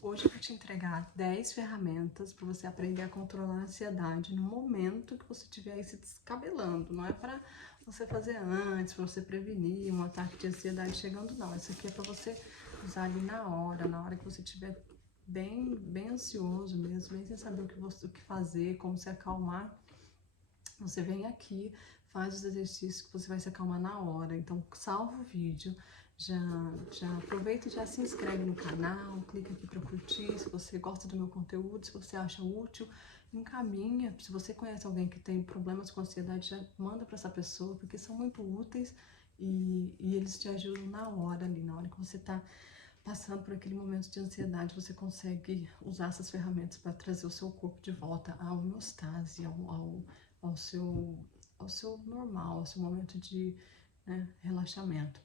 Hoje eu vou te entregar 10 ferramentas para você aprender a controlar a ansiedade no momento que você estiver aí se descabelando. Não é para você fazer antes, para você prevenir um ataque de ansiedade chegando, não. Isso aqui é para você usar ali na hora que você estiver bem ansioso mesmo, bem sem saber o que fazer, como se acalmar. Você vem aqui, faz os exercícios que você vai se acalmar na hora. Então, salva o vídeo, já, já aproveita e já se inscreve no canal, clica aqui para curtir, se você gosta do meu conteúdo, se você acha útil, encaminha. Se você conhece alguém que tem problemas com ansiedade, já manda para essa pessoa, porque são muito úteis e eles te ajudam na hora ali, na hora que você está passando por aquele momento de ansiedade, você consegue usar essas ferramentas para trazer o seu corpo de volta à homeostase, ao seu, ao seu normal, ao seu momento de, né, relaxamento.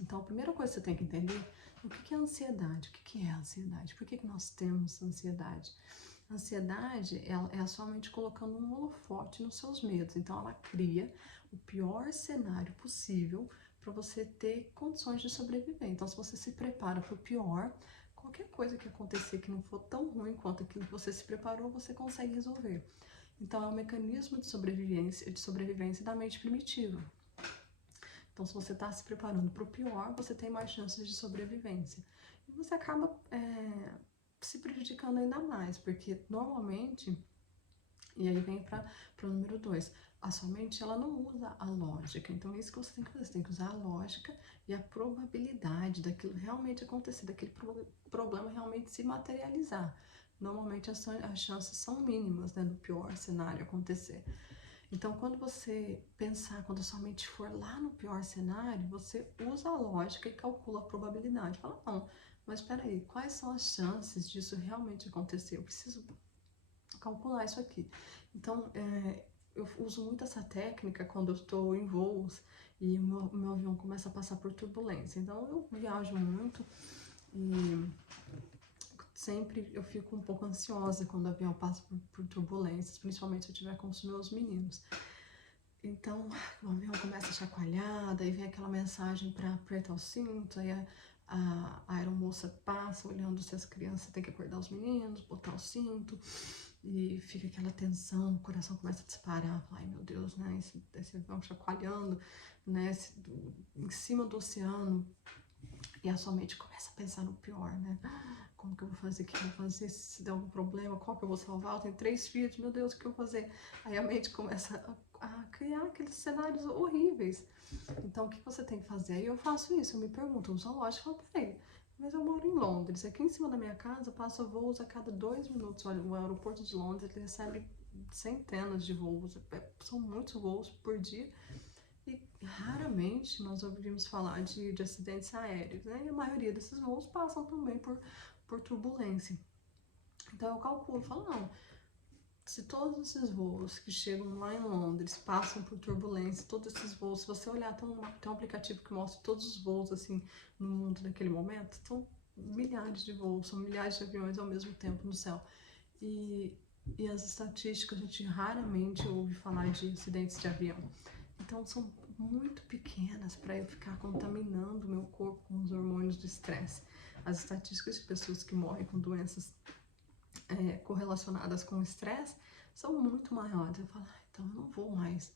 Então, a primeira coisa que você tem que entender é o que é ansiedade, o que é ansiedade, por que nós temos ansiedade. A ansiedade é a sua mente colocando um holofote nos seus medos, então ela cria o pior cenário possível para você ter condições de sobreviver. Então, se você se prepara para o pior, qualquer coisa que acontecer que não for tão ruim quanto aquilo que você se preparou, você consegue resolver. Então, é um mecanismo de sobrevivência da mente primitiva. Então, se você está se preparando para o pior, você tem mais chances de sobrevivência. E você acaba se prejudicando ainda mais, porque normalmente, e aí vem para o número 2, a sua mente ela não usa a lógica. Então, é isso que você tem que fazer. Você tem que usar a lógica e a probabilidade daquilo realmente acontecer, daquele problema realmente se materializar. Normalmente as chances são mínimas, né, do pior cenário acontecer. Então, quando você pensar, quando a sua mente for lá no pior cenário, você usa a lógica e calcula a probabilidade. Fala, não, mas espera aí, quais são as chances disso realmente acontecer? Eu preciso calcular isso aqui. Então, eu uso muito essa técnica quando eu estou em voos e o meu avião começa a passar por turbulência. Então, eu viajo muito e sempre eu fico um pouco ansiosa quando o avião passa por turbulências, principalmente se eu estiver com os meus meninos. Então, o avião começa a chacoalhar, daí vem aquela mensagem para apertar o cinto, aí a aeromoça passa olhando se as crianças têm que acordar os meninos, botar o cinto, e fica aquela tensão, o coração começa a disparar. Ai meu Deus, né? Esse avião chacoalhando, né? Em cima do oceano, e a sua mente começa a pensar no pior, né? Como que eu vou fazer? O que eu vou fazer? Se der algum problema, qual que eu vou salvar? Eu tenho 3 filhos, meu Deus, o que eu vou fazer? Aí a mente começa a criar aqueles cenários horríveis. Então, o que você tem que fazer? Aí eu faço isso, eu me pergunto, eu uso a lógica e falo, peraí, mas eu moro em Londres, aqui em cima da minha casa passa voos a cada 2 minutos. Olha, o aeroporto de Londres ele recebe centenas de voos, são muitos voos por dia. E raramente nós ouvimos falar de acidentes aéreos, né? E a maioria desses voos passam também por turbulência. Então eu calculo, falo, não, se todos esses voos que chegam lá em Londres passam por turbulência, todos esses voos, se você olhar, tem um aplicativo que mostra todos os voos assim no mundo naquele momento, são milhares de voos, são milhares de aviões ao mesmo tempo no céu. E, e as estatísticas, a gente raramente ouve falar de acidentes de avião. Então são muito pequenas para eu ficar contaminando o meu corpo com os hormônios do estresse. As estatísticas de pessoas que morrem com doenças correlacionadas com o estresse são muito maiores. Eu falo, então eu não vou mais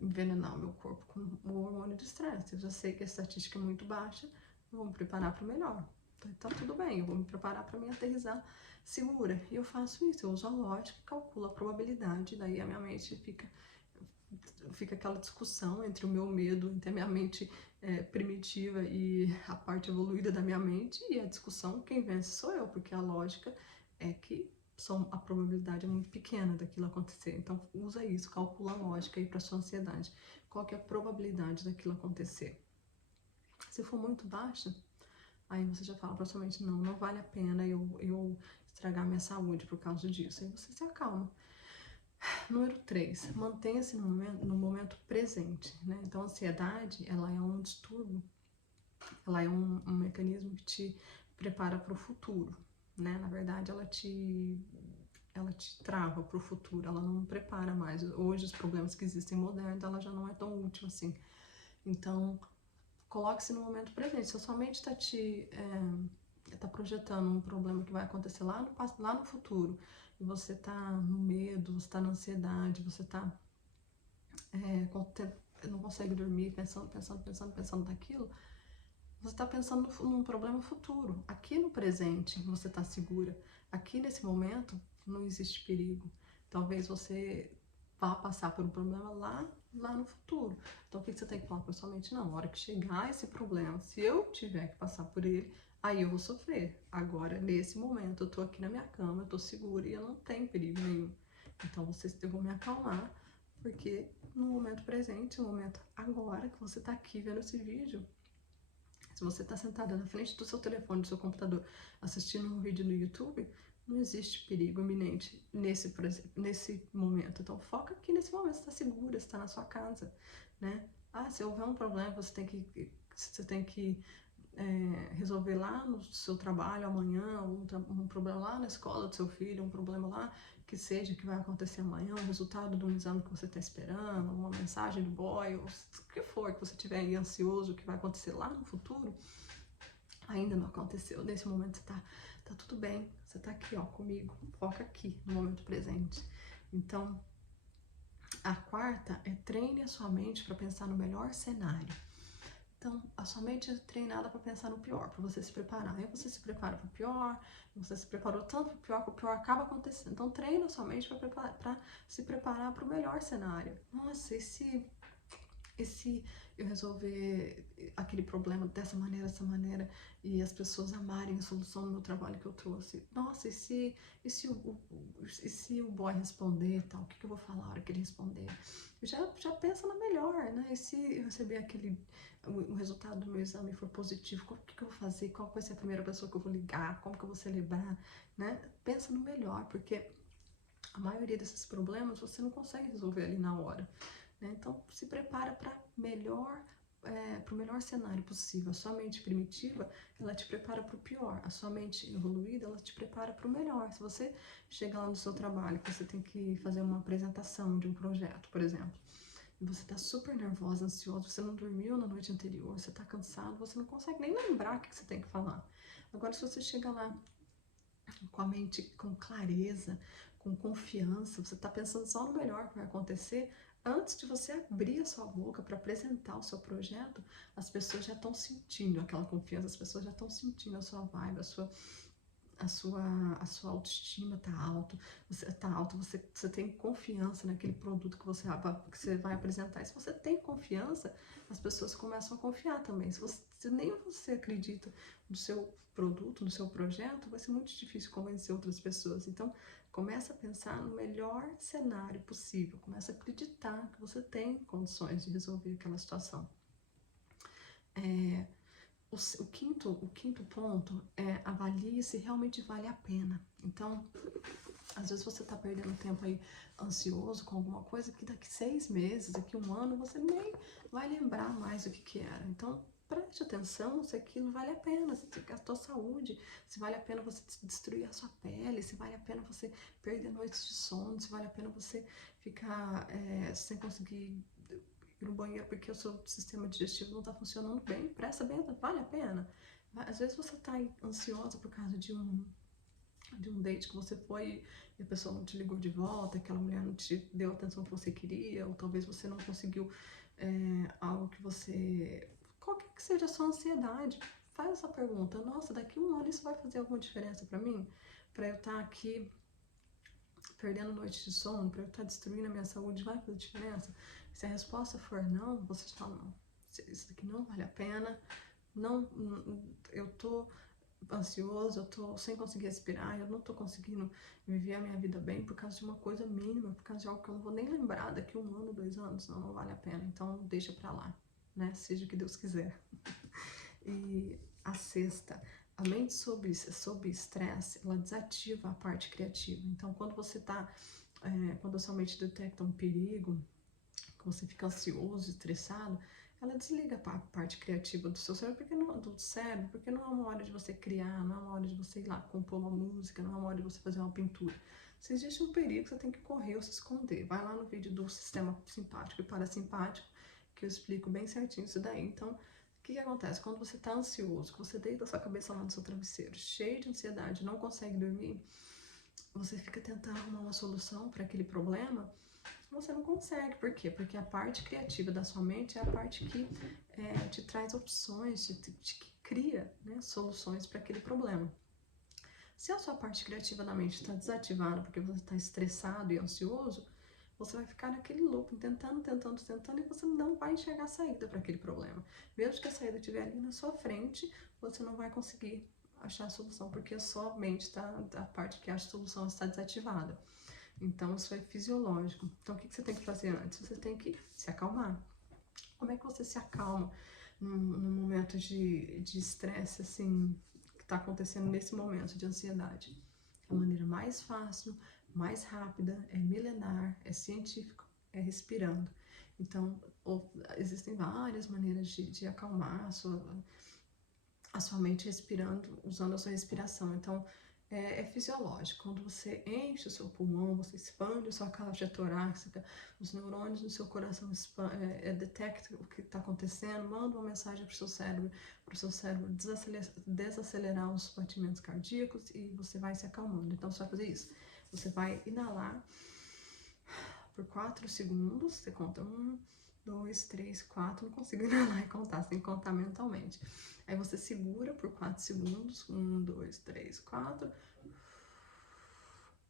envenenar o meu corpo com o hormônio do estresse. Eu já sei que a estatística é muito baixa, eu vou me preparar para o melhor. Então tudo bem, eu vou me preparar para me aterrissar segura. E eu faço isso, eu uso a lógica, calculo a probabilidade, daí a minha mente fica aquela discussão entre o meu medo, entre a minha mente primitiva e a parte evoluída da minha mente, e a discussão, quem vence sou eu, porque a lógica é que a probabilidade é muito pequena daquilo acontecer. Então usa isso, calcula a lógica aí para sua ansiedade. Qual que é a probabilidade daquilo acontecer? Se for muito baixa, aí você já fala para sua mente, não vale a pena eu estragar minha saúde por causa disso. Aí você se acalma. Número 3, mantenha-se no momento presente, né? Então, a ansiedade, ela é um distúrbio, ela é um mecanismo que te prepara para o futuro, né? Na verdade, ela te trava para o futuro, ela não prepara mais. Hoje, os problemas que existem modernos, ela já não é tão útil assim. Então, coloque-se no momento presente. Se a sua mente está te tá projetando um problema que vai acontecer lá no futuro, e você tá no medo, você tá na ansiedade, você tá não consegue dormir pensando naquilo, você está pensando num problema futuro. Aqui no presente você está segura. Aqui nesse momento não existe perigo. Talvez você vá passar por um problema lá no futuro. Então o que você tem que falar para sua mente? Não, na hora que chegar esse problema, se eu tiver que passar por ele, aí eu vou sofrer. Agora, nesse momento, eu tô aqui na minha cama, eu tô segura e eu não tenho perigo nenhum. Então eu vou me acalmar, porque no momento presente, no momento agora que você tá aqui vendo esse vídeo, se você está sentada na frente do seu telefone, do seu computador, assistindo um vídeo no YouTube, não existe perigo iminente nesse momento. Então foca aqui nesse momento, você está segura, você está na sua casa, né? Ah, se houver um problema, você tem que resolver lá no seu trabalho amanhã, um problema lá na escola do seu filho, um problema lá que seja que vai acontecer amanhã, o resultado de um exame que você está esperando, uma mensagem do boy, ou o que for que você estiver aí ansioso que vai acontecer lá no futuro, ainda não aconteceu. Nesse momento você tá tudo bem, você tá aqui, ó, comigo, foca aqui no momento presente. Então, a quarta é treine a sua mente para pensar no melhor cenário. Então, a sua mente é treinada para pensar no pior, para você se preparar. Aí você se prepara para o pior, você se preparou tanto para o pior que o pior acaba acontecendo. Então, treina a sua mente para se preparar para o melhor cenário. Nossa, e se eu resolver aquele problema dessa maneira, e as pessoas amarem a solução do meu trabalho que eu trouxe? Nossa, e se o boy responder e tal, o que eu vou falar na hora que ele responder? Já pensa na melhor, né? E se eu receber o resultado do meu exame for positivo, o que eu vou fazer? Qual vai ser a primeira pessoa que eu vou ligar? Como que eu vou celebrar? Né? Pensa no melhor, porque a maioria desses problemas você não consegue resolver ali na hora. Né? Então, se prepara para o melhor cenário possível. A sua mente primitiva, ela te prepara para o pior. A sua mente evoluída, ela te prepara para o melhor. Se você chega lá no seu trabalho, que você tem que fazer uma apresentação de um projeto, por exemplo, e você está super nervosa, ansiosa, você não dormiu na noite anterior, você está cansado, você não consegue nem lembrar o que você tem que falar. Agora, se você chega lá com a mente com clareza, com confiança, você está pensando só no melhor que vai acontecer, antes de você abrir a sua boca para apresentar o seu projeto, as pessoas já estão sentindo aquela confiança, as pessoas já estão sentindo a sua vibe, a sua autoestima tá alto, você tem confiança naquele produto que você vai apresentar. E se você tem confiança, as pessoas começam a confiar também. Se nem você acredita no seu produto, no seu projeto, vai ser muito difícil convencer outras pessoas. Então, começa a pensar no melhor cenário possível, começa a acreditar que você tem condições de resolver aquela situação. O quinto ponto é avalie se realmente vale a pena. Então, às vezes você está perdendo tempo aí ansioso com alguma coisa que daqui 6 meses, daqui 1 ano, você nem vai lembrar mais o que era. Então, preste atenção se aquilo vale a pena, se a tua saúde, se vale a pena você destruir a sua pele, se vale a pena você perder noites de sono, se vale a pena você ficar sem conseguir ir no banheiro porque o seu sistema digestivo não está funcionando bem. Presta bem, vale a pena? Às vezes você está ansiosa por causa de um date que você foi e a pessoa não te ligou de volta, aquela mulher não te deu a atenção que você queria, ou talvez você não conseguiu algo que você... Qualquer que seja a sua ansiedade, faz essa pergunta. Nossa, daqui 1 ano isso vai fazer alguma diferença para mim? Para eu estar aqui perdendo noites de sono, para eu estar destruindo a minha saúde, vai fazer diferença? Se a resposta for não, você fala, não, isso daqui não vale a pena, não, eu tô ansioso, eu tô sem conseguir respirar, eu não tô conseguindo viver a minha vida bem por causa de uma coisa mínima, por causa de algo que eu não vou nem lembrar daqui 1 ano, 2 anos, não vale a pena, então deixa pra lá, né, seja o que Deus quiser. E a sexta, a mente sob estresse, ela desativa a parte criativa. Então, quando a sua mente detecta um perigo, que você fica ansioso, estressado, ela desliga a parte criativa do seu cérebro, porque não é uma hora de você criar, não é uma hora de você ir lá compor uma música, não é uma hora de você fazer uma pintura. Se existe um perigo, você tem que correr ou se esconder. Vai lá no vídeo do sistema simpático e parasimpático, que eu explico bem certinho isso daí. Então, que acontece? Quando você tá ansioso, que você deita a sua cabeça lá no seu travesseiro, cheio de ansiedade, não consegue dormir, você fica tentando arrumar uma solução para aquele problema, você não consegue. Por quê? Porque a parte criativa da sua mente é a parte que te traz opções, que cria, né, soluções para aquele problema. Se a sua parte criativa da mente está desativada porque você está estressado e ansioso, você vai ficar naquele loop, tentando, e você não vai enxergar a saída para aquele problema. Mesmo que a saída estiver ali na sua frente, você não vai conseguir achar a solução, porque a sua mente está, a parte que acha a solução está desativada. Então, isso é fisiológico. Então, o que você tem que fazer antes? Você tem que se acalmar. Como é que você se acalma num momento de estresse, assim, que está acontecendo nesse momento de ansiedade? A maneira mais fácil, mais rápida, é milenar, é científico, é respirando. Então, existem várias maneiras de acalmar a sua mente respirando, usando a sua respiração. Então, é fisiológico. Quando você enche o seu pulmão, você expande a sua caixa torácica, os neurônios no seu coração detectam o que está acontecendo, manda uma mensagem para o seu cérebro desacelerar os batimentos cardíacos e você vai se acalmando. Então, você vai fazer isso. Você vai inalar por 4 segundos, você conta 1, 2, 3, 4, não consigo inalar e contar, você tem que contar mentalmente. Aí você segura por 4 segundos, 1, 2, 3, 4,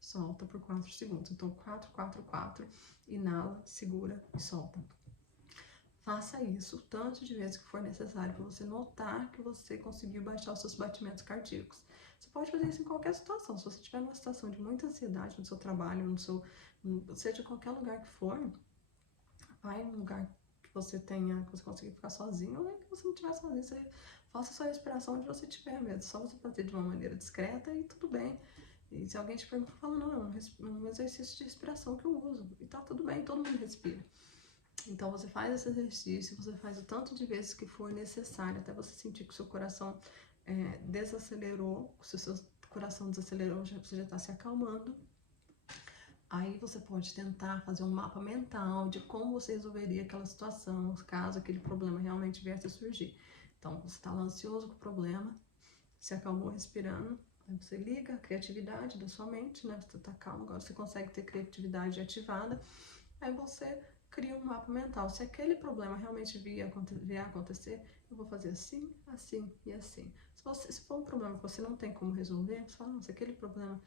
solta por 4 segundos. Então 4, 4, 4, inala, segura e solta. Faça isso o tanto de vezes que for necessário para você notar que você conseguiu baixar os seus batimentos cardíacos. Você pode fazer isso em qualquer situação. Se você estiver numa situação de muita ansiedade no seu trabalho, seja qualquer lugar que for, vai em um lugar que você consiga ficar sozinho, ou que você não estiver sozinho, você faça sua respiração onde você estiver mesmo. Só você fazer de uma maneira discreta e tudo bem. E se alguém te pergunta, fala, não, é um exercício de respiração que eu uso. E tá tudo bem, todo mundo respira. Então você faz esse exercício, você faz o tanto de vezes que for necessário, até você sentir que o seu coração desacelerou, se o seu coração desacelerou, você já está se acalmando. Aí você pode tentar fazer um mapa mental de como você resolveria aquela situação, caso aquele problema realmente viesse a surgir. Então, você está lá ansioso com o problema, se acalmou respirando, aí você liga a criatividade da sua mente, né? Você está calmo, agora você consegue ter criatividade ativada, aí você cria um mapa mental. Se aquele problema realmente vier a acontecer, eu vou fazer assim, assim e assim. Se for um problema que você não tem como resolver, você fala, não, se aquele problema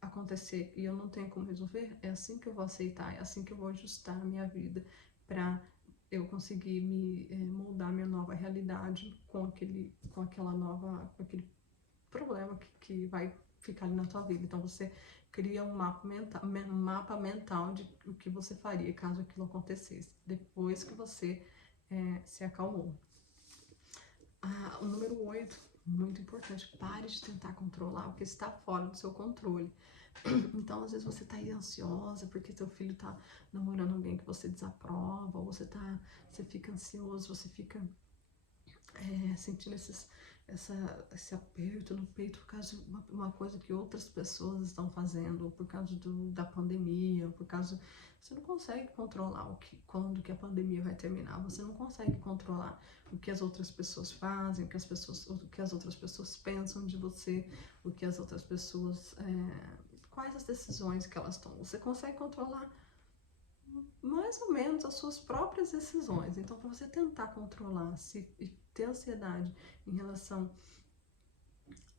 acontecer e eu não tenho como resolver, é assim que eu vou aceitar, é assim que eu vou ajustar a minha vida para eu conseguir moldar minha nova realidade com aquele problema que vai ficar ali na tua vida. Então você cria um mapa mental de o que você faria caso aquilo acontecesse, depois que você se acalmou. O número 8, muito importante, pare de tentar controlar o que está fora do seu controle. Então, às vezes você tá aí ansiosa porque seu filho tá namorando alguém que você desaprova, ou você fica ansioso, você fica sentindo esse aperto no peito por causa de uma coisa que outras pessoas estão fazendo, ou por causa da pandemia, ou por causa... Você não consegue controlar quando que a pandemia vai terminar, você não consegue controlar o que as outras pessoas fazem, o que as outras pessoas pensam de você, o que as outras pessoas... quais as decisões que elas tomam. Você consegue controlar mais ou menos as suas próprias decisões. Então, para você tentar controlar e ter ansiedade em relação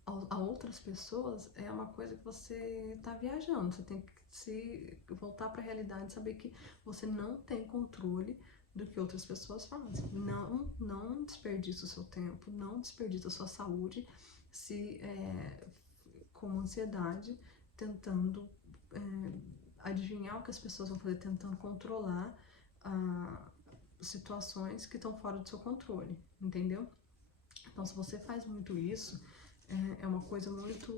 a outras pessoas, é uma coisa que você está viajando. Você tem que se voltar para a realidade e saber que você não tem controle do que outras pessoas fazem. Não desperdiça o seu tempo, não desperdiça a sua saúde com ansiedade, tentando adivinhar o que as pessoas vão fazer, tentando controlar situações que estão fora do seu controle, entendeu? Então, se você faz muito isso, é uma coisa muito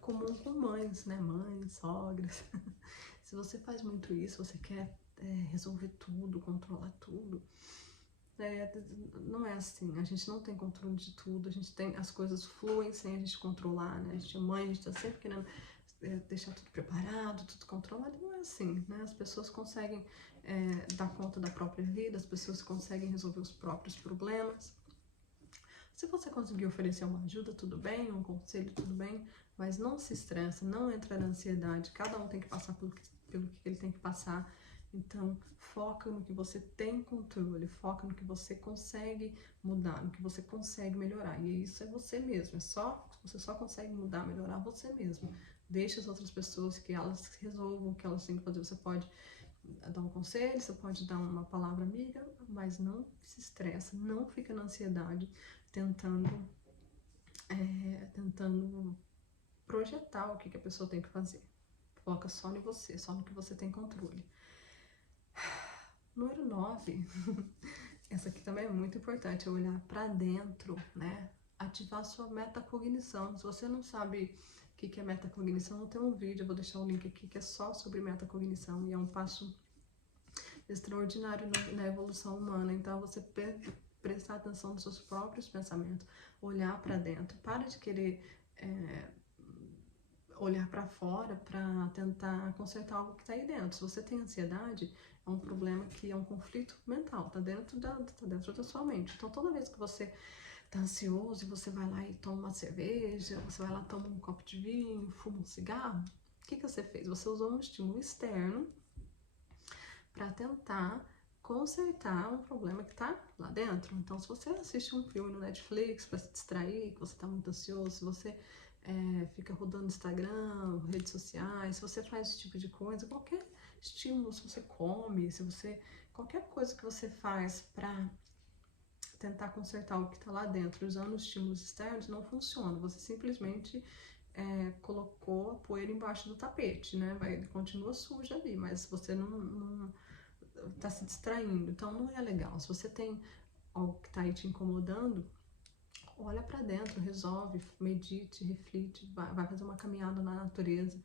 comum com mães, né? Mães, sogras. Se você faz muito isso, você quer resolver tudo, controlar tudo, não é assim. A gente não tem controle de tudo, as coisas fluem sem a gente controlar, né? A gente é mãe, a gente tá sempre querendo deixar tudo preparado, tudo controlado. Não é assim, né? As pessoas conseguem dar conta da própria vida, as pessoas conseguem resolver os próprios problemas. Se você conseguir oferecer uma ajuda, tudo bem, um conselho, tudo bem, mas não se estressa, não entra na ansiedade, cada um tem que passar pelo que ele tem que passar. Então, foca no que você tem controle, foca no que você consegue mudar, no que você consegue melhorar. E isso é você mesmo, você só consegue mudar, melhorar você mesmo. Deixa as outras pessoas que elas resolvam o que elas têm que fazer. Você pode dar um conselho, você pode dar uma palavra amiga, mas não se estressa, não fica na ansiedade, tentando projetar o que a pessoa tem que fazer. Foca só em você, só no que você tem controle. Número 9, essa aqui também é muito importante, é olhar para dentro, né? Ativar sua metacognição. Se você não sabe o que é metacognição, eu tenho um vídeo, eu vou deixar o link aqui, que é só sobre metacognição, e é um passo extraordinário na evolução humana. Então, você prestar atenção nos seus próprios pensamentos, olhar para dentro, para de querer olhar para fora para tentar consertar algo que está aí dentro. Se você tem ansiedade, é um problema que é um conflito mental, tá dentro da sua mente. Então, toda vez que você tá ansioso e você vai lá e toma uma cerveja, você vai lá toma um copo de vinho, fuma um cigarro, o que você fez? Você usou um estímulo externo para tentar consertar um problema que está lá dentro. Então, se você assiste um filme no Netflix para se distrair, que você está muito ansioso, se você fica rodando Instagram, redes sociais, se você faz esse tipo de coisa, qualquer estímulo, se você come, qualquer coisa que você faz para tentar consertar o que está lá dentro usando os estímulos externos, não funciona. Você simplesmente colocou a poeira embaixo do tapete, né? Ele continua sujo ali, mas você não tá se distraindo, então não é legal. Se você tem algo que tá aí te incomodando, olha para dentro, resolve, medite, reflite, vai fazer uma caminhada na natureza.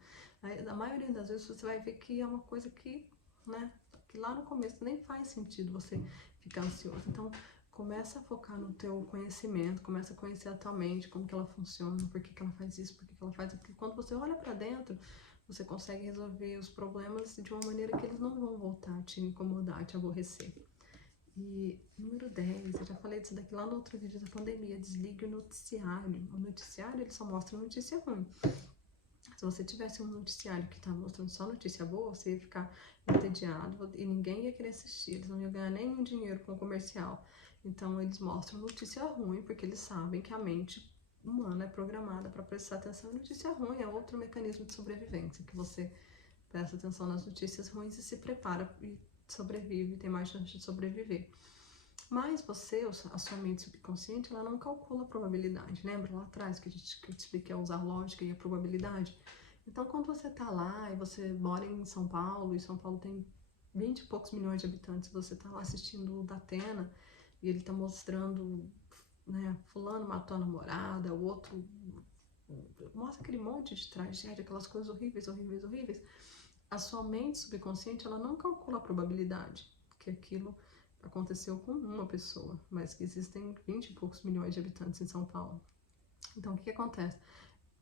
A maioria das vezes você vai ver que é uma coisa que, né, que lá no começo nem faz sentido você ficar ansioso. Então, começa a focar no teu conhecimento, começa a conhecer a tua mente, como que ela funciona, por que ela faz isso, por que ela faz aquilo. Quando você olha para dentro, você consegue resolver os problemas de uma maneira que eles não vão voltar a te incomodar, a te aborrecer. E número 10, eu já falei disso daqui lá no outro vídeo da pandemia, desligue o noticiário. O noticiário, ele só mostra notícia ruim. Se você tivesse um noticiário que tá mostrando só notícia boa, você ia ficar entediado e ninguém ia querer assistir, eles não iam ganhar nenhum dinheiro com o comercial. Então, eles mostram notícia ruim, porque eles sabem que a mente humana é programada para prestar atenção em notícia ruim, é outro mecanismo de sobrevivência, que você presta atenção nas notícias ruins e se prepara e sobrevive, tem mais chance de sobreviver. Mas você, a sua mente subconsciente, ela não calcula a probabilidade. Lembra lá atrás que eu te expliquei a usar a lógica e a probabilidade? Então, quando você tá lá e você mora em São Paulo, e São Paulo tem 20 e poucos milhões de habitantes, você tá lá assistindo o Datena e ele tá mostrando, né, fulano matou a namorada, o outro mostra aquele monte de tragédia, aquelas coisas horríveis, horríveis, horríveis. A sua mente subconsciente, ela não calcula a probabilidade que aquilo aconteceu com uma pessoa, mas que existem 20 e poucos milhões de habitantes em São Paulo. Então, o que acontece?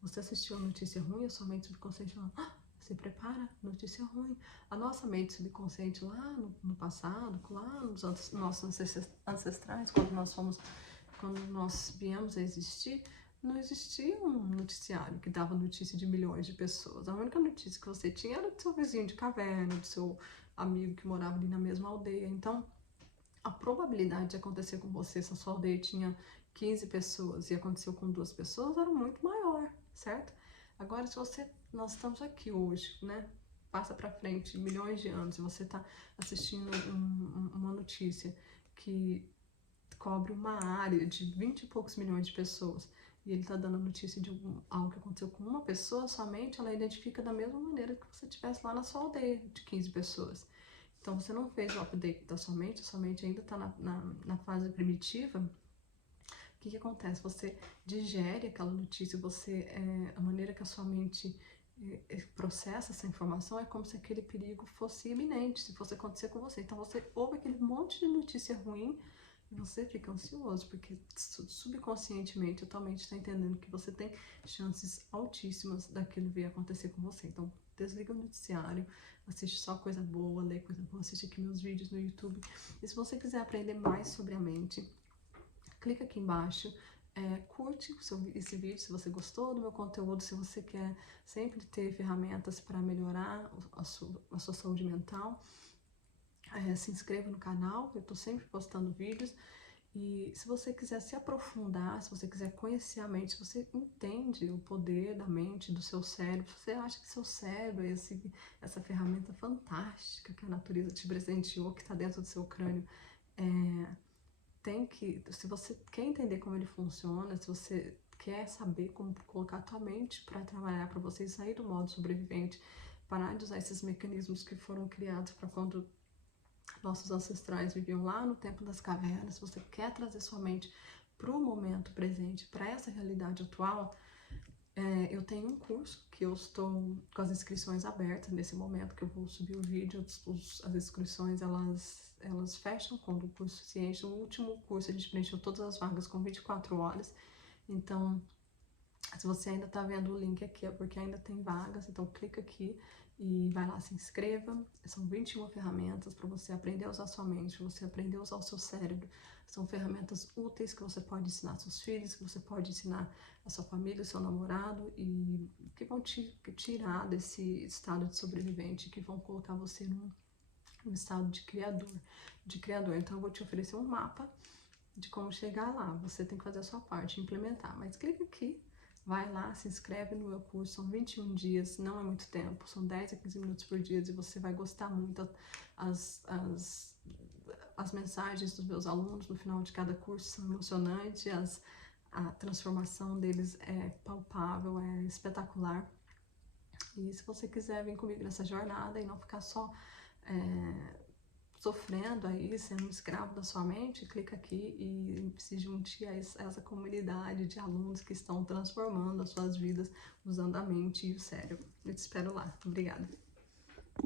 Você assistiu a notícia ruim, a sua mente subconsciente fala, se prepara, notícia ruim. A nossa mente subconsciente lá no passado, lá nos nossos ancestrais, quando nós viemos a existir, não existia um noticiário que dava notícia de milhões de pessoas. A única notícia que você tinha era do seu vizinho de caverna, do seu amigo que morava ali na mesma aldeia. Então, a probabilidade de acontecer com você se a sua aldeia tinha 15 pessoas e aconteceu com 2 pessoas era muito maior, certo? Agora, nós estamos aqui hoje, né? Passa pra frente milhões de anos e você tá assistindo uma notícia que cobre uma área de 20 e poucos milhões de pessoas e ele tá dando a notícia de algo que aconteceu com uma pessoa, somente ela identifica da mesma maneira que você estivesse lá na sua aldeia de 15 pessoas. Então, você não fez o update da sua mente ainda está na fase primitiva. O que acontece? Você digere aquela notícia, a maneira que a sua mente processa essa informação é como se aquele perigo fosse iminente, se fosse acontecer com você. Então, você ouve aquele monte de notícia ruim e você fica ansioso, porque subconscientemente a tua mente está entendendo que você tem chances altíssimas daquilo vir acontecer com você. Então, desliga o noticiário, assiste só coisa boa, lê coisa boa, assiste aqui meus vídeos no YouTube. E se você quiser aprender mais sobre a mente, clica aqui embaixo, curte esse vídeo se você gostou do meu conteúdo, se você quer sempre ter ferramentas para melhorar a sua saúde mental. Se inscreva no canal, eu estou sempre postando vídeos. E se você quiser se aprofundar, se você quiser conhecer a mente, se você entende o poder da mente, do seu cérebro, se você acha que seu cérebro é essa ferramenta fantástica que a natureza te presenteou, que está dentro do seu crânio, se você quer entender como ele funciona, se você quer saber como colocar a tua mente para trabalhar, para você sair do modo sobrevivente, parar de usar esses mecanismos que foram criados para quando nossos ancestrais viviam lá no tempo das cavernas, se você quer trazer sua mente para o momento presente, para essa realidade atual, eu tenho um curso que eu estou com as inscrições abertas nesse momento que eu vou subir o vídeo. As inscrições elas fecham quando o curso se enche. O último curso a gente preencheu todas as vagas com 24 horas, então se você ainda está vendo o link aqui é porque ainda tem vagas, então clica aqui e vai lá, se inscreva. São 21 ferramentas para você aprender a usar sua mente, para você aprender a usar o seu cérebro. São ferramentas úteis que você pode ensinar seus filhos, que você pode ensinar a sua família, o seu namorado, e que vão te tirar desse estado de sobrevivente, que vão colocar você num estado de criador. Então eu vou te oferecer um mapa de como chegar lá. Você tem que fazer a sua parte, implementar. Mas clica aqui, vai lá, se inscreve no meu curso. São 21 dias, não é muito tempo, são 10 a 15 minutos por dia e você vai gostar muito. As mensagens dos meus alunos no final de cada curso são emocionantes, a transformação deles é palpável, é espetacular. E se você quiser vir comigo nessa jornada e não ficar só sofrendo aí, sendo um escravo da sua mente, clica aqui e se junte a essa comunidade de alunos que estão transformando as suas vidas usando a mente e o cérebro. Eu te espero lá. Obrigada.